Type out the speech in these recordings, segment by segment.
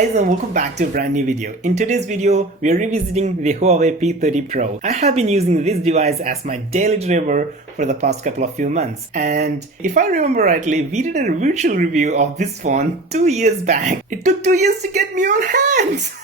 guys, and welcome back to a brand new video. In today's video, we are revisiting the Huawei P30 Pro. I have been using this device as my daily driver for the past few months. And if I remember rightly, we did a virtual review of this phone 2 years back. It took 2 years to get me on hands.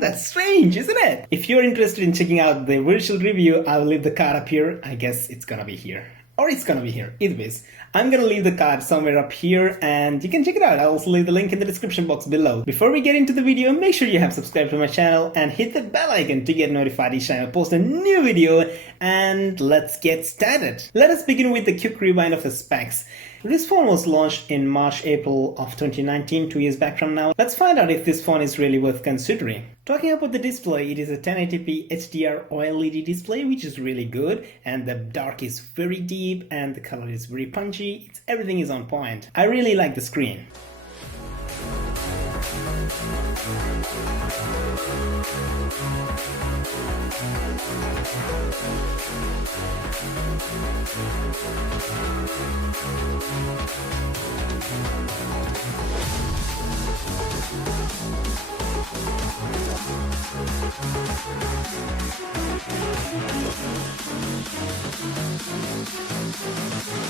That's strange, isn't it? If you're interested in checking out the virtual review, I'll leave the card up here. I guess it's gonna be here. Or it's gonna be here. Either ways, I'm gonna leave the card somewhere up here and you can check it out. I'll also leave the link in the description box below. Before we get into the video, make sure you have subscribed to my channel and hit the bell icon to get notified each time I post a new video. And let's get started. Let us begin with the quick rewind of the specs. This phone was launched in March-April of 2019, 2 years back from now. Let's find out if this phone is really worth considering. Talking about the display, it is a 1080p HDR OLED display, which is really good, and the dark is very deep and the color is very punchy. Everything is on point. I really like the screen.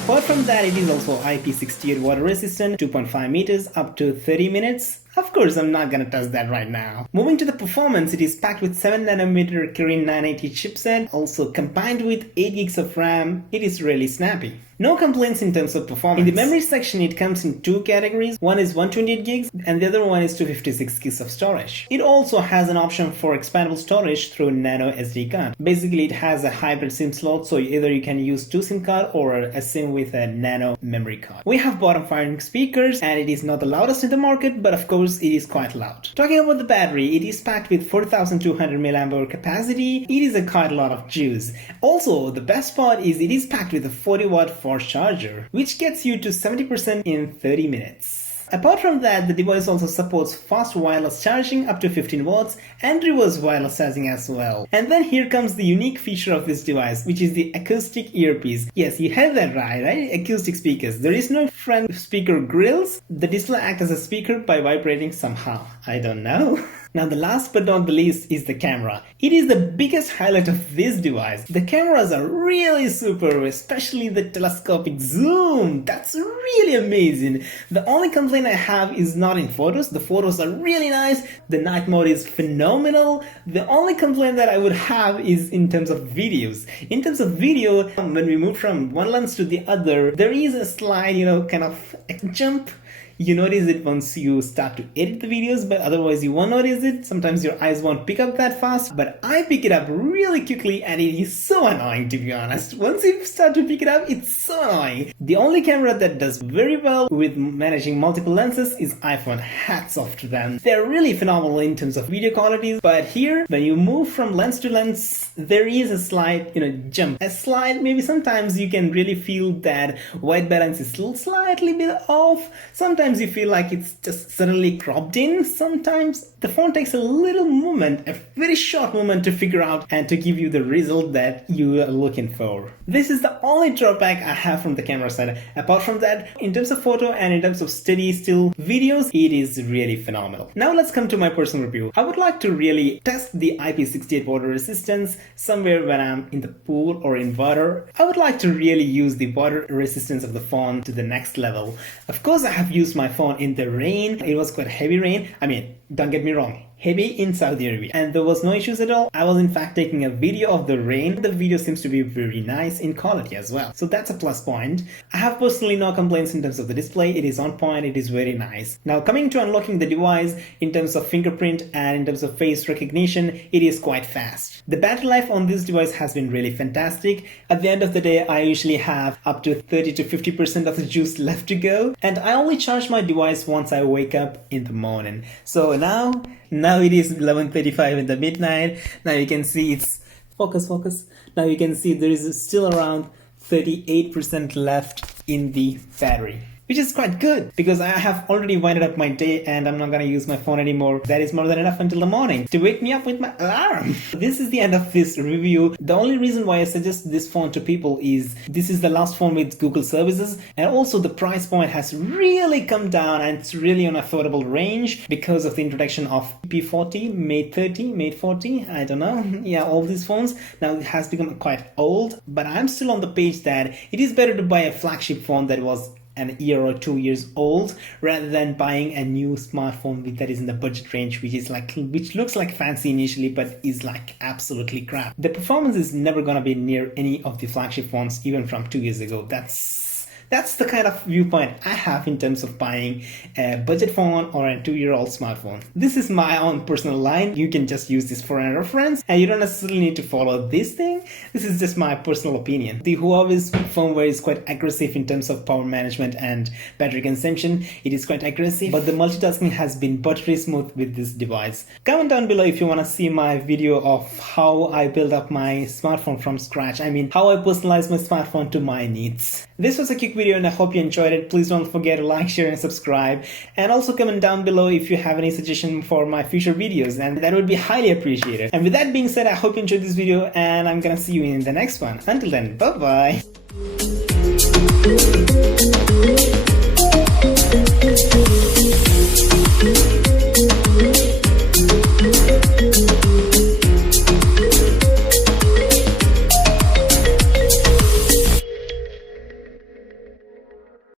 Apart from that, it is also IP68 water resistant, 2.5 meters up to 30 minutes. Of course, I'm not gonna touch that right now. Moving to the performance, it is packed with 7nm Kirin 980 chipset, also combined with 8 gigs of RAM. It is really snappy. No complaints in terms of performance. In the memory section, it comes in two categories. One is 128 gigs and the other one is 256 gigs of storage. It also has an option for expandable storage through nano SD card. Basically, it has a hybrid SIM slot, so either you can use two SIM card or a SIM with a nano memory card. We have bottom firing speakers and it is not the loudest in the market, but of course it is quite loud. Talking about the battery, it is packed with 4200 mAh capacity. It is quite a lot of juice. Also, the best part is it is packed with a 40-watt fast charger, which gets you to 70% in 30 minutes. Apart from that, the device also supports fast wireless charging up to 15 watts and reverse wireless charging as well. And then here comes the unique feature of this device, which is the acoustic earpiece. Yes, you heard that right? Acoustic speakers. There is no front speaker grills. The display acts as a speaker by vibrating somehow. I don't know. Now the last but not the least is the camera. It is the biggest highlight of this device. The cameras are really superb, especially the telescopic zoom. That's really amazing. The only complaint I have is not in photos. The photos are really nice. The night mode is phenomenal. The only complaint that I would have is in terms of videos. In terms of video, when we move from one lens to the other, there is a slight, kind of jump. You notice it once you start to edit the videos, but otherwise you won't notice it. Sometimes your eyes won't pick up that fast, but I pick it up really quickly and it is so annoying, to be honest. Once you start to pick it up, it's so annoying. The only camera that does very well with managing multiple lenses is iPhone. Hats off to them. They're really phenomenal in terms of video quality, but here, when you move from lens to lens, there is a slight, jump. A slight, maybe sometimes you can really feel that white balance is slightly bit off. Sometimes you feel like it's just suddenly cropped in. Sometimes the phone takes a little moment, a very short moment to figure out and to give you the result that you are looking for. This is the only drawback I have from the camera side. Apart from that, in terms of photo and in terms of steady still videos, it is really phenomenal. Now let's come to my personal review. I would like to really test the IP68 water resistance somewhere when I'm in the pool or in water. I would like to really use the water resistance of the phone to the next level. Of course, I have used my phone in the rain. It was quite heavy rain. I mean, don't get me wrong, heavy in Saudi Arabia, and there was no issues at all. I was in fact taking a video of the rain. The video seems to be very nice in quality as well, so that's a plus point. I have personally no complaints in terms of the display. It is on point, it is very nice. Now coming to unlocking the device, in terms of fingerprint and in terms of face recognition, it is quite fast. The battery life on this device has been really fantastic. At the end of the day, I usually have up to 30 to 50% of the juice left to go, and I only charge my device once I wake up in the morning. So now it is 11:35 in the midnight. Now you can see it's focus. Now you can see there is still around 38% left in the battery. which is quite good because I have already winded up my day and I'm not gonna use my phone anymore. That is more than enough until the morning to wake me up with my alarm. This is the end of this review. The only reason why I suggest this phone to people is this is the last phone with Google services, and also the price point has really come down and it's really on affordable range because of the introduction of P40, Mate 30, Mate 40, I don't know. Yeah, all these phones now it has become quite old, but I'm still on the page that it is better to buy a flagship phone that was an year or 2 years old rather than buying a new smartphone that is in the budget range, which looks like fancy initially but is like absolutely crap. The performance is never gonna be near any of the flagship phones even from 2 years ago. That's the kind of viewpoint I have in terms of buying a budget phone or a 2-year-old smartphone. This is my own personal line. You can just use this for a reference and you don't necessarily need to follow this thing. This is just my personal opinion. The Huawei's firmware is quite aggressive in terms of power management and battery consumption. It is quite aggressive, but the multitasking has been buttery smooth with this device. Comment down below if you want to see my video of how I build up my smartphone from scratch. I mean, how I personalize my smartphone to my needs. This was a quick video and I hope you enjoyed it. Please don't forget to like, share and subscribe, and also comment down below if you have any suggestion for my future videos, and that would be highly appreciated. And with that being said, I hope you enjoyed this video and I'm gonna see you in the next one. Until then, bye bye.